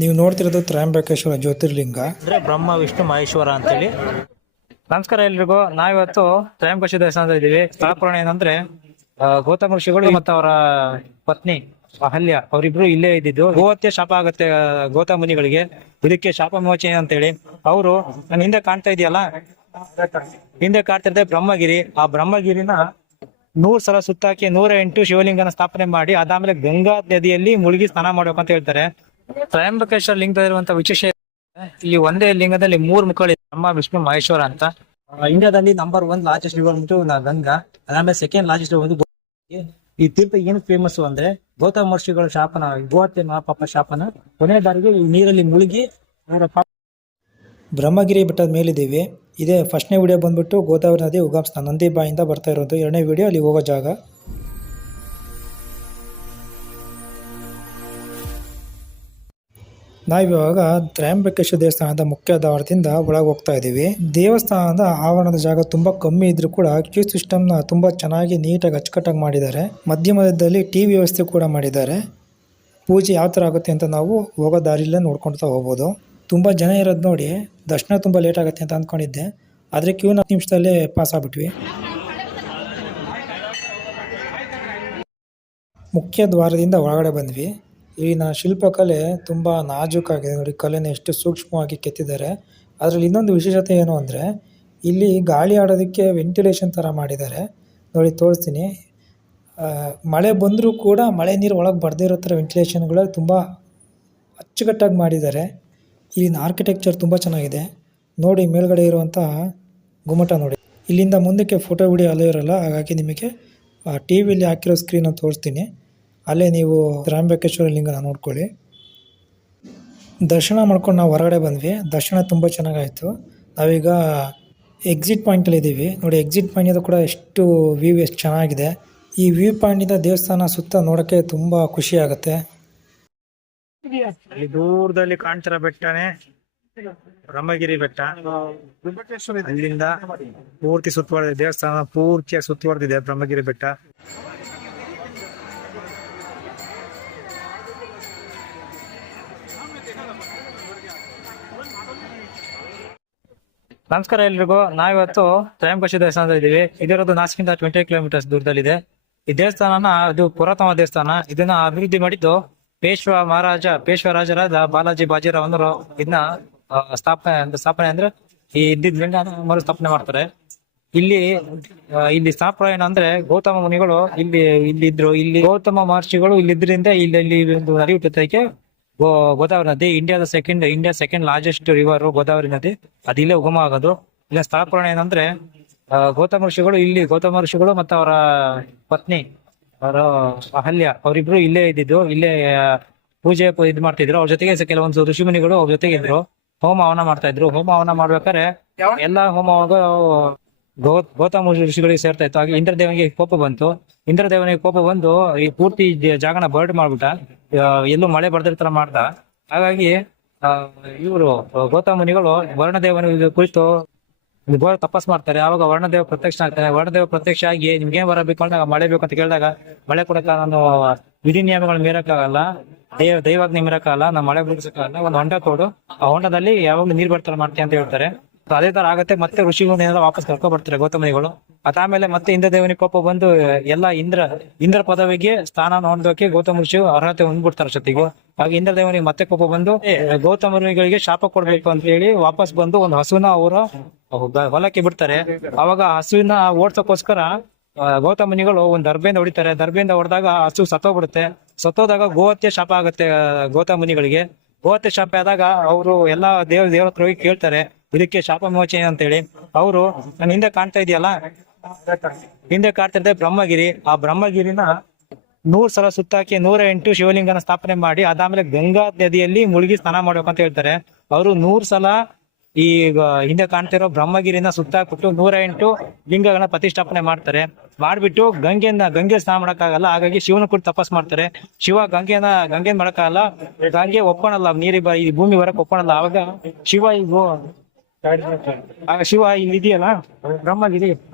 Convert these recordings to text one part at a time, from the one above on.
ನೀವು ನೋಡ್ತಿರೋದು ತ್ರಯಂಬಕೇಶ್ವರ ಜ್ಯೋತಿರ್ಲಿಂಗ ಅಂದ್ರೆ ಬ್ರಹ್ಮ ವಿಷ್ಣು ಮಹೇಶ್ವರ ಅಂತೇಳಿ. ನಮಸ್ಕಾರ ಎಲ್ರಿಗೂ. ನಾವಿವತ್ತು ತ್ರಯಂಬಕೇಶ್ವರ ದೇವಸ್ಥಾನದ ಇದೀವಿ. ಸ್ಥಳ ಪುರಾಣ ಏನಂದ್ರೆ ಗೌತಮ ಋಷಿಗಳು ಮತ್ತು ಅವರ ಪತ್ನಿ ಅಹಲ್ಯ ಅವರಿಬ್ರು ಇಲ್ಲೇ ಇದ್ದಿದ್ದು. ಗೋಹತ್ಯೆ ಶಾಪ ಆಗುತ್ತೆ ಗೌತಮ ಮುನಿಗಳಿಗೆ. ಇದಕ್ಕೆ ಶಾಪ ವಿಮೋಚನೆ ಅಂತೇಳಿ ಅವರು ನನ್ನ ಹಿಂದೆ ಕಾಣ್ತಾ ಇದೆಯಲ್ಲ, ಹಿಂದೆ ಕಾಣ್ತಿರ್ದೆ ಬ್ರಹ್ಮಗಿರಿ. ಆ ಬ್ರಹ್ಮಗಿರಿನ 100 ಸಲ ಸುತ್ತಾಕಿ 108 ಶಿವಲಿಂಗನ ಸ್ಥಾಪನೆ ಮಾಡಿ ಅದಾದ್ಮೇಲೆ ಗಂಗಾ ನದಿಯಲ್ಲಿ ಮುಳುಗಿ ಸ್ನಾನ ಮಾಡ್ಬೇಕಂತ ಹೇಳ್ತಾರೆ. ತ್ರಯಂಬಕೇಶ್ವರ ಲಿಂಗದ ಇರುವಂತ ವಿಶೇಷ ಇಲ್ಲಿ ಒಂದೇ ಲಿಂಗದಲ್ಲಿ 3 ಮುಖಗಳಿದೆ, ಬ್ರಹ್ಮ ವಿಷ್ಣು ಮಹೇಶ್ವರ ಅಂತ. ಇಂಡಿಯಾದಲ್ಲಿ ನಂಬರ್ 1 ಲಾರ್ಜೆಸ್ಟ್ ರಿವರ್ ಬಂದು ಗಂಗಾ, ಅದಾದ್ಮೇಲೆ ಸೆಕೆಂಡ್ ಲಾರ್ಜೆಸ್ಟ್ ಒಂದು. ಈ ತೀರ್ಥ ಏನು ಫೇಮಸ್ ಅಂದ್ರೆ ಗೌತಮ ಮಹರ್ಷಿಗಳ ಶಾಪನ, ಗೋಹತ್ಯೆ ಮಹಾಪಾಪ ಶಾಪನ ಕೊನೆಯದಾರಿಗೆ ಈ ನೀರಲ್ಲಿ ಮುಳುಗಿ ಬ್ರಹ್ಮಗಿರಿ ಬೆಟ್ಟದ ಮೇಲಿದ್ದೀವಿ. ಇದೇ ಫಸ್ಟ್ನೇ ವಿಡಿಯೋ ಬಂದ್ಬಿಟ್ಟು ಗೋದಾವರಿ ನದಿ ಉಗಮಸ್ಥಾನ ನಂದಿ ಬಾಯಿಂದ ಬರ್ತಾ ಇರೋದು. ಎರಡನೇ ವಿಡಿಯೋ ಅಲ್ಲಿ ಹೋಗೋ ಜಾಗ. ನಾವಿವಾಗ ತ್ರಯಂಬಕೇಶ್ವರ ದೇವಸ್ಥಾನದ ಮುಖ್ಯ ದ್ವಾರದಿಂದ ಒಳಗೆ ಹೋಗ್ತಾ ಇದ್ದೀವಿ. ದೇವಸ್ಥಾನದ ಆವರಣದ ಜಾಗ ತುಂಬ ಕಮ್ಮಿ ಇದ್ರೂ ಕೂಡ ಕ್ಯೂ ಸಿಸ್ಟಮ್ನ ತುಂಬ ಚೆನ್ನಾಗಿ ನೀಟಾಗಿ ಅಚ್ಚುಕಟ್ಟಾಗಿ ಮಾಡಿದ್ದಾರೆ. ಮಧ್ಯ ಮಧ್ಯದಲ್ಲಿ ಟಿವಿ ವ್ಯವಸ್ಥೆ ಕೂಡ ಮಾಡಿದ್ದಾರೆ. ಪೂಜೆ ಯಾವ ಥರ ಆಗುತ್ತೆ ಅಂತ ನಾವು ಹೋಗೋ ದಾರಿಯಲ್ಲೇ ನೋಡ್ಕೊಳ್ತಾ ಹೋಗ್ಬೋದು. ತುಂಬ ಜನ ಇರೋದು ನೋಡಿ ದರ್ಶನ ತುಂಬ ಲೇಟ್ ಆಗುತ್ತೆ ಅಂತ ಅಂದ್ಕೊಂಡಿದ್ದೆ, ಆದರೆ ಕ್ಯೂ 4 ನಿಮಿಷದಲ್ಲೇ ಪಾಸ್ ಆಗ್ಬಿಟ್ವಿ. ಮುಖ್ಯ ದ್ವಾರದಿಂದ ಒಳಗಡೆ ಬಂದ್ವಿ. ಇಲ್ಲಿನ ಶಿಲ್ಪಕಲೆ ತುಂಬ ನಾಜೂಕಾಗಿದೆ ನೋಡಿ, ಕಲೆನ ಎಷ್ಟು ಸೂಕ್ಷ್ಮವಾಗಿ ಕೆತ್ತಿದ್ದಾರೆ. ಅದರಲ್ಲಿ ಇನ್ನೊಂದು ವಿಶೇಷತೆ ಏನು ಅಂದರೆ ಇಲ್ಲಿ ಗಾಳಿ ಆಡೋದಕ್ಕೆ ವೆಂಟಿಲೇಷನ್ ಥರ ಮಾಡಿದ್ದಾರೆ ನೋಡಿ, ತೋರಿಸ್ತೀನಿ. ಮಳೆ ಬಂದರೂ ಕೂಡ ಮಳೆ ನೀರು ಒಳಗೆ ಬರ್ದಿರೋ ಥರ ವೆಂಟಿಲೇಷನ್ಗಳು ತುಂಬ ಅಚ್ಚುಕಟ್ಟಾಗಿ ಮಾಡಿದ್ದಾರೆ. ಇಲ್ಲಿನ ಆರ್ಕಿಟೆಕ್ಚರ್ ತುಂಬ ಚೆನ್ನಾಗಿದೆ ನೋಡಿ. ಮೇಲ್ಗಡೆ ಇರುವಂಥ ಗುಮ್ಮಟ ನೋಡಿ. ಇಲ್ಲಿಂದ ಮುಂದಕ್ಕೆ ಫೋಟೋ ವಿಡಿಯೋ ಅಲ್ಲೇ ಇರೋಲ್ಲ, ಹಾಗಾಗಿ ನಿಮಗೆ ಟಿ ವಿಲಿ ಹಾಕಿರೋ ಸ್ಕ್ರೀನ ತೋರಿಸ್ತೀನಿ. ಅಲ್ಲೇ ನೀವು ತ್ರಯಂಬಕೇಶ್ವರ ಲಿಂಗನ ನೋಡ್ಕೊಳ್ಳಿ. ದರ್ಶನ ಮಾಡ್ಕೊಂಡು ನಾವು ಹೊರಗಡೆ ಬಂದ್ವಿ. ದರ್ಶನ ತುಂಬ ಚೆನ್ನಾಗಾಯಿತು. ನಾವೀಗ ಎಕ್ಸಿಟ್ ಪಾಯಿಂಟಲ್ಲಿ ಇದ್ದೀವಿ ನೋಡಿ. ಎಕ್ಸಿಟ್ ಪಾಯಿಂಟಿಂದ ಕೂಡ ಎಷ್ಟು ವ್ಯೂ ಎಷ್ಟು ಚೆನ್ನಾಗಿದೆ. ಈ ವ್ಯೂ ಪಾಯಿಂಟಿಂದ ದೇವಸ್ಥಾನ ಸುತ್ತ ನೋಡೋಕ್ಕೆ ತುಂಬ ಖುಷಿ ಆಗುತ್ತೆ. ಅಲ್ಲಿ ದೂರದಲ್ಲಿ ಕಾಣ್ತಿರೋ ಬೆಟ್ಟನೇ ಬ್ರಹ್ಮಗಿರಿ ಬೆಟ್ಟ. ಅಲ್ಲಿಂದ ಪೂರ್ತಿ ಸುತ್ತುವರೆದಿದೆ, ದೇವಸ್ಥಾನ ಪೂರ್ತಿಯಾಗಿ ಸುತ್ತುವರೆದಿದೆ ಬ್ರಹ್ಮಗಿರಿ ಬೆಟ್ಟ. ನಮಸ್ಕಾರ ಎಲ್ರಿಗೂ. ನಾವಿವತ್ತು ತ್ರಯಂಬಕೇಶ್ವರ ದೇವಸ್ಥಾನದ ಇದೀವಿ. ಇದಿರೋದು ನಾಸಿಕಿಂದ 20 ಕಿಲೋಮೀಟರ್ಸ್ ದೂರದಲ್ಲಿದೆ. ಈ ದೇವಸ್ಥಾನ ಇದು ಪುರಾತನ ದೇವಸ್ಥಾನ. ಇದನ್ನ ಅಭಿವೃದ್ಧಿ ಮಾಡಿದ್ದು ಪೇಶ್ವರಾಜರಾದ ಬಾಲಾಜಿ ಬಾಜಿರಾವ್ ಅವರು ಇದನ್ನ ಸ್ಥಾಪನೆ ಅಂದ್ರೆ ಈ ಇದ್ದಿದ್ ಲಿಂಗನ ಮರುಸ್ಥಾಪನೆ ಮಾಡ್ತಾರೆ. ಇಲ್ಲಿ ಸ್ಥಾಪನೆ ಏನಂದ್ರೆ ಗೌತಮ ಮುನಿಗಳು ಇಲ್ಲಿ ಗೌತಮ ಮಹರ್ಷಿಗಳು ಇಲ್ಲಿದ್ರಿಂದ ಇಲ್ಲಿ ಒಂದು ನದಿ ಹುಟ್ಟುತ್ತಕ್ಕೆ ಗೋದಾವರಿ ನದಿ. India second largest river Godavari ನದಿ, ಅದು ಇಲ್ಲೇ ಉಗಮ ಆಗೋದು. ಇಲ್ಲ ಸ್ಥಳ ಪುರಾಣ ಏನಂದ್ರೆ ಗೌತಮ ಋಷಿಗಳು ಮತ್ತು ಅವರ ಪತ್ನಿ ಅವರ ಅಹಲ್ಯ ಅವರಿಬ್ರು ಇಲ್ಲೇ ಇದ್ದಿದ್ದು. ಇಲ್ಲೇ ಪೂಜೆ ಇದು ಮಾಡ್ತಿದ್ರು. ಅವ್ರ ಜೊತೆಗೆ ಕೆಲವೊಂದು ಋಷಿಮುನಿಗಳು ಅವ್ರ ಜೊತೆಗೆ ಇದ್ರು. ಹೋಮ ಹವನ ಮಾಡ್ತಾ ಇದ್ರು. ಹೋಮ ಹವನ ಮಾಡ್ಬೇಕಾದ್ರೆ ಎಲ್ಲಾ ಹೋಮವಾಗ ಗೌತಮ ಋಷಿಗಳಿಗೆ ಸೇರ್ತಾ ಇತ್ತು. ಹಾಗೆ ಇಂದ್ರದೇವನಿಗೆ ಕೋಪ ಬಂದು ಈ ಪೂರ್ತಿ ಜಾಗನ ಬರ್ಡ್ ಮಾಡ್ಬಿಟ್ಟ. ಎಲ್ಲೂ ಮಳೆ ಬರ್ದಿರ್ತರ ಮಾಡ್ದ. ಹಾಗಾಗಿ ಇವರು ಗೌತಮ ಮುನಿಗಳು ವರ್ಣದೇವನ ಕುರಿತು ತಪಸ್ ಮಾಡ್ತಾರೆ. ಆವಾಗ ವರ್ಣದೇವ ಪ್ರತ್ಯಕ್ಷ ಆಗ್ತಾರೆ. ವರ್ಣದೇವ ಪ್ರತ್ಯಕ್ಷ ಆಗಿ ನಿಮ್ಗೆ ಏನ್ ಬರಬೇಕು ಅಂದಾಗ ಮಳೆ ಬೇಕು ಅಂತ ಕೇಳಿದಾಗ ಮಳೆ ಕೊಡಕ್ಕ ನಾನು ವಿಧಿ ನಿಯಮಗಳು ಮೀರಕ್ಕಾಗಲ್ಲ, ದೈವಾಜ್ಞೆ ಮೀರಕ್ಕಾಗಲ್ಲ, ನಾವು ಮಳೆ ಬಿಡಿಸಕ್ಕಾಗಲ್ಲ, ಒಂದು ಹೊಂಡ ತೋಡು, ಆ ಹೊಂಡದಲ್ಲಿ ಯಾವಾಗ್ಲೂ ನೀರ್ ಬರ್ತಾರ ಮಾಡ್ತೀನಿ ಅಂತ ಹೇಳ್ತಾರೆ. ಅದೇ ತರ ಆಗತ್ತೆ. ಮತ್ತೆ ಋಷಿಗಳನ್ನೆಲ್ಲ ವಾಪಸ್ ಕರ್ಕೊ ಬರ್ತಾರೆ ಗೌತಮಿಗಳು. ಅದಾದ್ಮೇಲೆ ಮತ್ತೆ ಇಂದ್ರದೇವನಿಗೆ ಕೋಪ ಬಂದು ಎಲ್ಲ ಇಂದ್ರ ಪದವಿಗೆ ಸ್ಥಾನ ಹೊಂದೋಕೆ ಗೌತಮ ಋಷಿ ಅರ್ಹತೆ ಹೊಂದ್ಬಿಡ್ತಾರೆ ಜೊತೆಗೂ. ಹಾಗೆ ಇಂದ್ರದೇವನಿಗೆ ಮತ್ತೆ ಕೋಪ ಬಂದು ಗೌತಮರಿಗೆ ಶಾಪ ಕೊಡ್ಬೇಕು ಅಂತ ಹೇಳಿ ವಾಪಸ್ ಬಂದು ಒಂದು ಹಸುವಿನ ಅವರ ಹೊಲಕ್ಕೆ ಬಿಡ್ತಾರೆ. ಅವಾಗ ಹಸುವಿನ ಓಡ್ಸೋಕೋಸ್ಕರ ಗೌತಮ ಮುನಿಗಳು ಒಂದು ದರ್ಬೆಯಿಂದ ಹೊಡಿತಾರೆ. ದರ್ಬೆಯಿಂದ ಹೊಡೆದಾಗ ಹಸು ಸತ್ತೋಗ್ಬಿಡುತ್ತೆ. ಸತ್ತೋದಾಗ ಗೋಹತ್ಯೆ ಶಾಪ ಆಗುತ್ತೆ ಗೌತಮ ಮುನಿಗಳಿಗೆ. ಗೋಹತ್ಯೆ ಶಾಪ ಆದಾಗ ಅವರು ಎಲ್ಲಾ ದೇವರ ಕೇಳ್ತಾರೆ ಇದಕ್ಕೆ ಶಾಪ ವಿಮೋಚನೆ ಅಂತ ಹೇಳಿ. ಅವರು ನನ್ನ ಹಿಂದೆ ಕಾಣ್ತಾ ಇದೆಯಲ್ಲ, ಹಿಂದೆ ಕಾಣ್ತಿರ್ದೆ ಬ್ರಹ್ಮಗಿರಿ. ಆ ಬ್ರಹ್ಮಗಿರಿನ 100 ಸಲ ಸುತ್ತಾಕಿ 108 ಶಿವಲಿಂಗನ ಸ್ಥಾಪನೆ ಮಾಡಿ ಅದಾದ್ಮೇಲೆ ಗಂಗಾ ನದಿಯಲ್ಲಿ ಮುಳುಗಿ ಸ್ನಾನ ಮಾಡ್ಬೇಕಂತ ಹೇಳ್ತಾರೆ. ಅವರು 100 ಸಲ ಈ ಹಿಂದೆ ಕಾಣ್ತಿರೋ ಬ್ರಹ್ಮಗಿರಿನ ಸುತ್ತಾಕ್ಬಿಟ್ಟು 108 ಲಿಂಗಗಳನ್ನ ಪ್ರತಿಷ್ಠಾಪನೆ ಮಾಡ್ತಾರೆ. ಮಾಡ್ಬಿಟ್ಟು ಗಂಗೆ ಸ್ನಾನ ಮಾಡಕ್ಕಾಗಲ್ಲ, ಹಾಗಾಗಿ ಶಿವನ ಕೂಡ ತಪಸ್ ಮಾಡ್ತಾರೆ. ಶಿವ ಗಂಗೆ ಮಾಡಕ್ಕಾಗಲ್ಲ, ಗಂಗೆ ಒಪ್ಪಣಲ್ಲ, ಈ ಭೂಮಿ ಬರಕ್ ಒಪ್ಪಣಲ್ಲ. ಅವಾಗ ಶಿವ ಇಲ್ಲಿ ಇದೆಯಲ್ಲ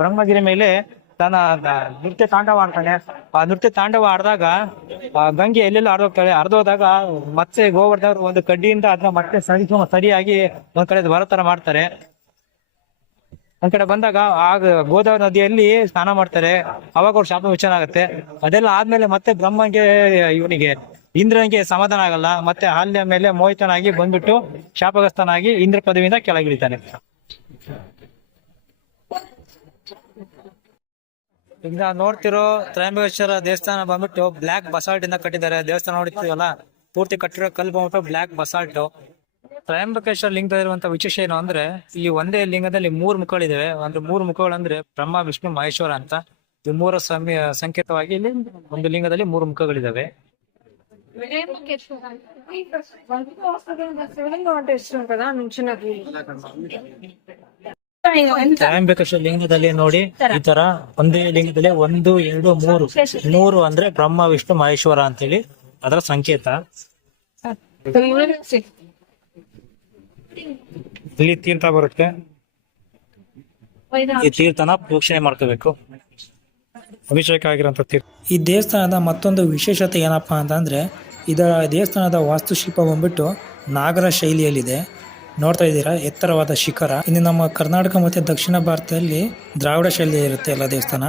ಬ್ರಹ್ಮಗಿರಿ ಮೇಲೆ ತನ್ನ ನೃತ್ಯ ತಾಂಡವ ಆಡ್ತಾನೆ. ಆ ನೃತ್ಯ ತಾಂಡವ ಆಡಿದಾಗ ಗಂಗೆ ಎಲ್ಲೆಲ್ಲ ಹರಿದೋಗ್ತಾಳೆ. ಹರಿದೋದಾಗ ಮತ್ತೆ ಗೋವರ್ಧನರು ಒಂದು ಕಡ್ಡಿಯಿಂದ ಅದನ್ನ ಮತ್ತೆ ಸರಿಯಾಗಿ ಒಂದ್ ಕಡೆ ಬರೋ ತರ ಮಾಡ್ತಾರೆ. ಒಂದ್ ಕಡೆ ಬಂದಾಗ ಆಗ ಗೋದಾವರಿ ನದಿಯಲ್ಲಿ ಸ್ನಾನ ಮಾಡ್ತಾರೆ. ಅವಾಗ ಅವ್ರ ಶಾಪ ವಿಚಾರ ಆಗುತ್ತೆ. ಅದೆಲ್ಲ ಆದ್ಮೇಲೆ ಮತ್ತೆ ಬ್ರಹ್ಮಗೆ ಇವನಿಗೆ ಇಂದ್ರನಿಗೆ ಸಮಾಧಾನ ಆಗಲ್ಲ. ಮತ್ತೆ ಅಲ್ಲಿಯ ಮೇಲೆ ಮೋಹಿತನಾಗಿ ಬಂದ್ಬಿಟ್ಟು ಶಾಪಗ್ರಸ್ತನಾಗಿ ಇಂದ್ರ ಪದವಿಯಿಂದ ಕೆಳಗಿಳಿತಾನೆ. ಈಗ ನಾವು ನೋಡ್ತಿರೋ ತ್ರಯಂಬಕೇಶ್ವರ ದೇವಸ್ಥಾನ ಬಂದ್ಬಿಟ್ಟು ಬ್ಲಾಕ್ ಬಸಾಲ್ಟ್ ಇಂದ ಕಟ್ಟಿದ್ದಾರೆ. ದೇವಸ್ಥಾನ ನೋಡ್ತೀವಲ್ಲ, ಪೂರ್ತಿ ಕಟ್ಟಿರೋ ಕಲ್ಲು ಬಂದ್ಬಿಟ್ಟು ಬ್ಲಾಕ್ ಬಸಾಲ್ಟ್. ತ್ರಯಂಬಕೇಶ್ವರ ಲಿಂಗದಲ್ಲಿರುವಂತ ವಿಶೇಷ ಏನು ಅಂದ್ರೆ, ಈ ಒಂದೇ ಲಿಂಗದಲ್ಲಿ 3 ಮುಖಗಳಿದಾವೆ. ಅಂದ್ರೆ 3 ಮುಖಗಳು ಅಂದ್ರೆ ಬ್ರಹ್ಮ, ವಿಷ್ಣು, ಮಹೇಶ್ವರ ಅಂತ. ಈ 3 ಸಂಕೇತವಾಗಿ ಇಲ್ಲಿ ಒಂದು ಲಿಂಗದಲ್ಲಿ 3 ಮುಖಗಳಿದಾವೆ. ತ್ರಯಂಬಕೇಶ್ವರ ಲಿಂಗದಲ್ಲಿ ನೋಡಿ, ಈ ತರ ಒಂದೇ ಲಿಂಗದಲ್ಲಿ 1, 2, 3 ಅಂದ್ರೆ ಬ್ರಹ್ಮ, ವಿಷ್ಣು, ಮಹೇಶ್ವರ ಅಂತೇಳಿ ಅದರ ಸಂಕೇತ. ಇಲ್ಲಿ ತೀರ್ಥ ಬರುತ್ತೆ. ಈ ತೀರ್ಥನ ಪ್ರೋಕ್ಷಣೆ ಮಾಡ್ಕೋಬೇಕು, ಅಭಿಷೇಕ ಆಗಿರೋಂಥ ತೀರ್ಥ. ಈ ದೇವಸ್ಥಾನದ ಮತ್ತೊಂದು ವಿಶೇಷತೆ ಏನಪ್ಪಾ ಅಂತಂದ್ರೆ, ಇದರ ದೇವಸ್ಥಾನದ ವಾಸ್ತುಶಿಲ್ಪ ಬಂದ್ಬಿಟ್ಟು ನಾಗರ ಶೈಲಿಯಲ್ಲಿದೆ. ನೋಡ್ತಾ ಇದ್ದೀರಾ, ಎತ್ತರವಾದ ಶಿಖರ. ಇನ್ನು ನಮ್ಮ ಕರ್ನಾಟಕ ಮತ್ತೆ ದಕ್ಷಿಣ ಭಾರತದಲ್ಲಿ ದ್ರಾವಿಡ ಶೈಲಿ ಇರುತ್ತೆ ಎಲ್ಲ ದೇವಸ್ಥಾನ.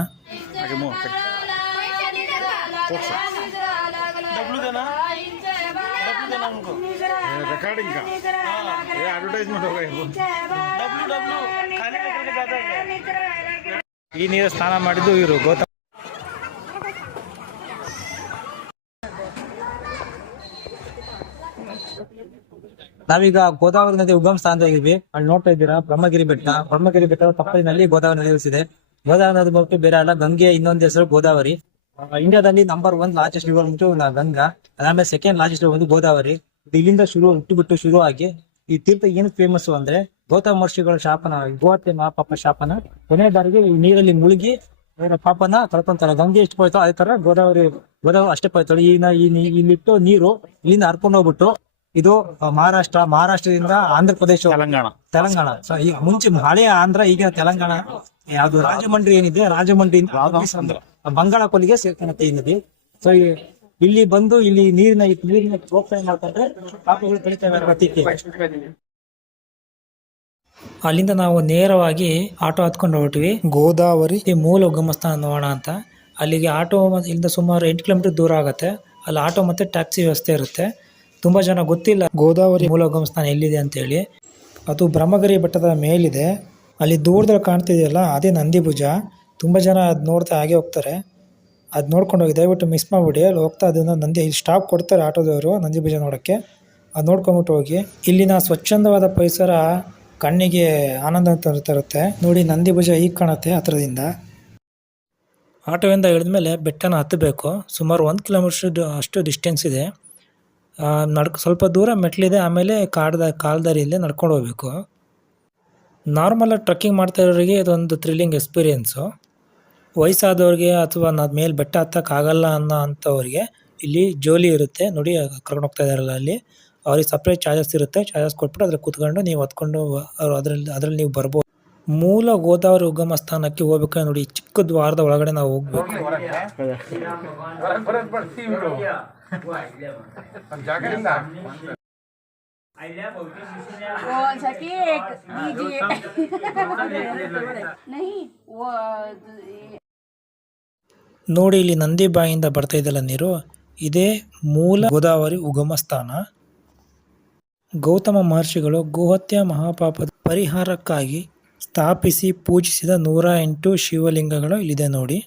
ಈ ನೀರು ಸ್ನಾನ ಮಾಡಿದ್ದು ಇವರು ಗೌತಮ. ನಾವೀಗ ಗೋದಾವರಿ ನದಿ ಉಗಮ ಸ್ಥಾನದಾಗಿದ್ವಿ. ಅಲ್ಲಿ ನೋಡ್ತಾ ಇದ್ದೀರಾ ಬ್ರಹ್ಮಗಿರಿ ಬೆಟ್ಟ. ಬ್ರಹ್ಮಗಿರಿ ಬೆಟ್ಟದ ತಪ್ಪಲಿನಲ್ಲಿ ಗೋದಾವರಿ ನದಿ ಇದೆ. ಗೋದಾವರಿ ನದಿ ಬಂದ್ಬಿಟ್ಟು ಬೇರೆ ಅಲ್ಲ, ಗಂಗೆ ಇನ್ನೊಂದು ಹೆಸರು ಗೋದಾವರಿ. ಇಂಡಿಯಾದಲ್ಲಿ ನಂಬರ್ 1 ಲಾರ್ಜೆಸ್ಟ್ ರಿವರ್ ಬಂದು ಗಂಗಾ. ಅದಾದ್ಮೇಲೆ ಸೆಕೆಂಡ್ ಲಾರ್ಜೆಸ್ಟ್ ಒಂದು ಗೋದಾವರಿ. ಇಲ್ಲಿಂದ ಶುರು ಆಗಿ ಈ ತೀರ್ಥ ಏನು ಫೇಮಸ್ ಅಂದ್ರೆ, ಗೌತಮ ಮಹರ್ಷಿಗಳ ಶಾಪನ, ಗೋಹತ್ಯೆ ಮಹಾಪಾಪ ಶಾಪನ ಕೊನೆ ಬಾರಿಗೆ ಈ ನೀರಲ್ಲಿ ಮುಳುಗಿ ಪಾಪನ ಕಳ್ಕೊಂತಾರೆ. ಗಂಗೆ ಎಷ್ಟು ಪೋಯ್ತೋ ಅದೇ ತರ ಗೋದಾವರಿ ಅಷ್ಟೇ ಪೋಯ್ತಾಳೆ. ಇಲ್ಲಿಟ್ಟು ನೀರು ಇಲ್ಲಿಂದ ಹರ್ಕೊಂಡು ಹೋಗ್ಬಿಟ್ಟು ಇದು ಮಹಾರಾಷ್ಟ್ರದಿಂದ ಆಂಧ್ರ ಪ್ರದೇಶ, ತೆಲಂಗಾಣ. ಸೊ ಈ ಮುಂಚೆ ಹಳೆಯ ಆಂಧ್ರ, ಈಗಿನ ತೆಲಂಗಾಣ. ಯಾವ್ದು ರಾಜಮಂಡ್ರಿ ಏನಿದೆ, ರಾಜಮಂಡ್ರಿಯಿಂದ ಬಂಗಾಳ ಕೊಲ್ಲಿಗೆ ಸೇರ್ಕೊಂಡತ್ತೆ ಈ ನದಿ. ಸೊ ಇಲ್ಲಿ ಬಂದು ಇಲ್ಲಿ ನೀರಿನ ಪ್ರೋತ್ಸಾಹ ಮಾಡ್ಕೊಂಡ್ರೆ ಪಾಪಗಳು ಕಳಿತವೆ. ಅಲ್ಲಿಂದ ನಾವು ನೇರವಾಗಿ ಆಟೋ ಹತ್ಕೊಂಡು ಹೊರಟ್ವಿ ಗೋದಾವರಿ ಮೂಲ ಉಗಮ ಸ್ಥಾನ ನೋಡೋಣ ಅಂತ. ಅಲ್ಲಿಗೆ ಆಟೋ ಇಲ್ಲಿಂದ ಸುಮಾರು 8 ಕಿಲೋಮೀಟರ್ ದೂರ ಆಗುತ್ತೆ. ಅಲ್ಲಿ ಆಟೋ ಮತ್ತೆ ಟ್ಯಾಕ್ಸಿ ವ್ಯವಸ್ಥೆ ಇರುತ್ತೆ. ತುಂಬಾ ಜನ ಗೊತ್ತಿಲ್ಲ ಗೋದಾವರಿ ಮೂಲ ಉಗಮ ಸ್ಥಾನ ಎಲ್ಲಿದೆ ಅಂತ ಹೇಳಿ. ಅದು ಬ್ರಹ್ಮಗಿರಿ ಬೆಟ್ಟದ ಮೇಲಿದೆ. ಅಲ್ಲಿ ದೂರದಲ್ಲಿ ಕಾಣ್ತಿದೆಯಲ್ಲ, ಅದೇ ನಂದಿಭುಜ. ತುಂಬಾ ಜನ ಅದ್ ನೋಡ್ತಾ ಹಾಗೆ ಹೋಗ್ತಾರೆ. ಅದ್ ನೋಡ್ಕೊಂಡು ಹೋಗಿ ದಯವಿಟ್ಟು ಮಿಸ್ ಮಾಡ್ಬಿಡಿ. ಅಲ್ಲಿ ಹೋಗ್ತಾ ಅದನ್ನ ಇಲ್ಲಿ ಸ್ಟಾಪ್ ಕೊಡ್ತಾರೆ ಆಟೋದವರು ನಂದಿಭುಜ ನೋಡಕ್ಕೆ. ಅದ್ ನೋಡ್ಕೊಂಡ್ಬಿಟ್ಟು ಹೋಗಿ. ಇಲ್ಲಿನ ಸ್ವಚ್ಛಂದವಾದ ಪರಿಸರ ಕಣ್ಣಿಗೆ ಆನಂದ ತರುತ್ತೆ. ನೋಡಿ, ನಂದಿಭುಜ ಈಗ ಕಾಣುತ್ತೆ ಹತ್ರದಿಂದ. ಆಟೋಯಿಂದ ಇಳಿದ್ಮೇಲೆ ಬೆಟ್ಟನ ಹತ್ತಬೇಕು. ಸುಮಾರು 1 ಕಿಲೋಮೀಟರ್ ಅಷ್ಟು ಡಿಸ್ಟೆನ್ಸ್ ಇದೆ. ಸ್ವಲ್ಪ ದೂರ ಮೆಟ್ಲಿದೆ. ಆಮೇಲೆ ಕಾಲ್ದಾರಿಯಲ್ಲೇ ನಡ್ಕೊಂಡು ಹೋಗ್ಬೇಕು. ನಾರ್ಮಲ್ ಟ್ರೆಕ್ಕಿಂಗ್ ಮಾಡ್ತಾ ಇರೋರಿಗೆ ಇದೊಂದು ಥ್ರಿಲ್ಲಿಂಗ್ ಎಕ್ಸ್ಪೀರಿಯೆನ್ಸು. ವಯಸ್ಸಾದವ್ರಿಗೆ ಅಥವಾ ಮೇಲೆ ಬೆಟ್ಟ ಹತ್ತಕ್ಕಾಗಲ್ಲ ಅಂಥವ್ರಿಗೆ ಇಲ್ಲಿ ಜೋಲಿ ಇರುತ್ತೆ. ನೋಡಿ, ಕರ್ಕೊಂಡು ಹೋಗ್ತಾ ಇದಾರಲ್ಲ, ಅಲ್ಲಿ ಅವ್ರಿಗೆ ಸಪ್ರೇಟ್ ಚಾರ್ಜಸ್ ಇರುತ್ತೆ. ಚಾರ್ಜಸ್ ಕೊಟ್ಬಿಟ್ಟು ಅದ್ರಲ್ಲಿ ಕೂತ್ಕೊಂಡು ನೀವು ಹತ್ಕೊಂಡು ಅದ್ರಲ್ಲಿ ನೀವು ಬರ್ಬೋದು. ಮೂಲ ಗೋದಾವರಿ ಉಗಮ ಸ್ಥಾನಕ್ಕೆ ಹೋಗ್ಬೇಕಾದ್ರೆ ನೋಡಿ, ಚಿಕ್ಕ ದ್ವಾರದ ಒಳಗಡೆ ನಾವು ಹೋಗ್ಬೇಕು. ನೋಡಿ, ಇಲ್ಲಿ ನಂದಿ ಬಾಯಿಂದ ಬರ್ತಾ ಇದೆಯಲ್ಲ ನೀರು, ಇದೇ ಮೂಲ ಗೋದಾವರಿ ಉಗಮ ಸ್ಥಾನ. ಗೌತಮ ಮಹರ್ಷಿಗಳು ಗೋಹತ್ಯೆ ಮಹಾಪಾಪದ ಪರಿಹಾರಕ್ಕಾಗಿ ಸ್ಥಾಪಿಸಿ ಪೂಜಿಸಿದ 108 ಶಿವಲಿಂಗಗಳು ಇಲ್ಲಿದೆ ನೋಡಿ.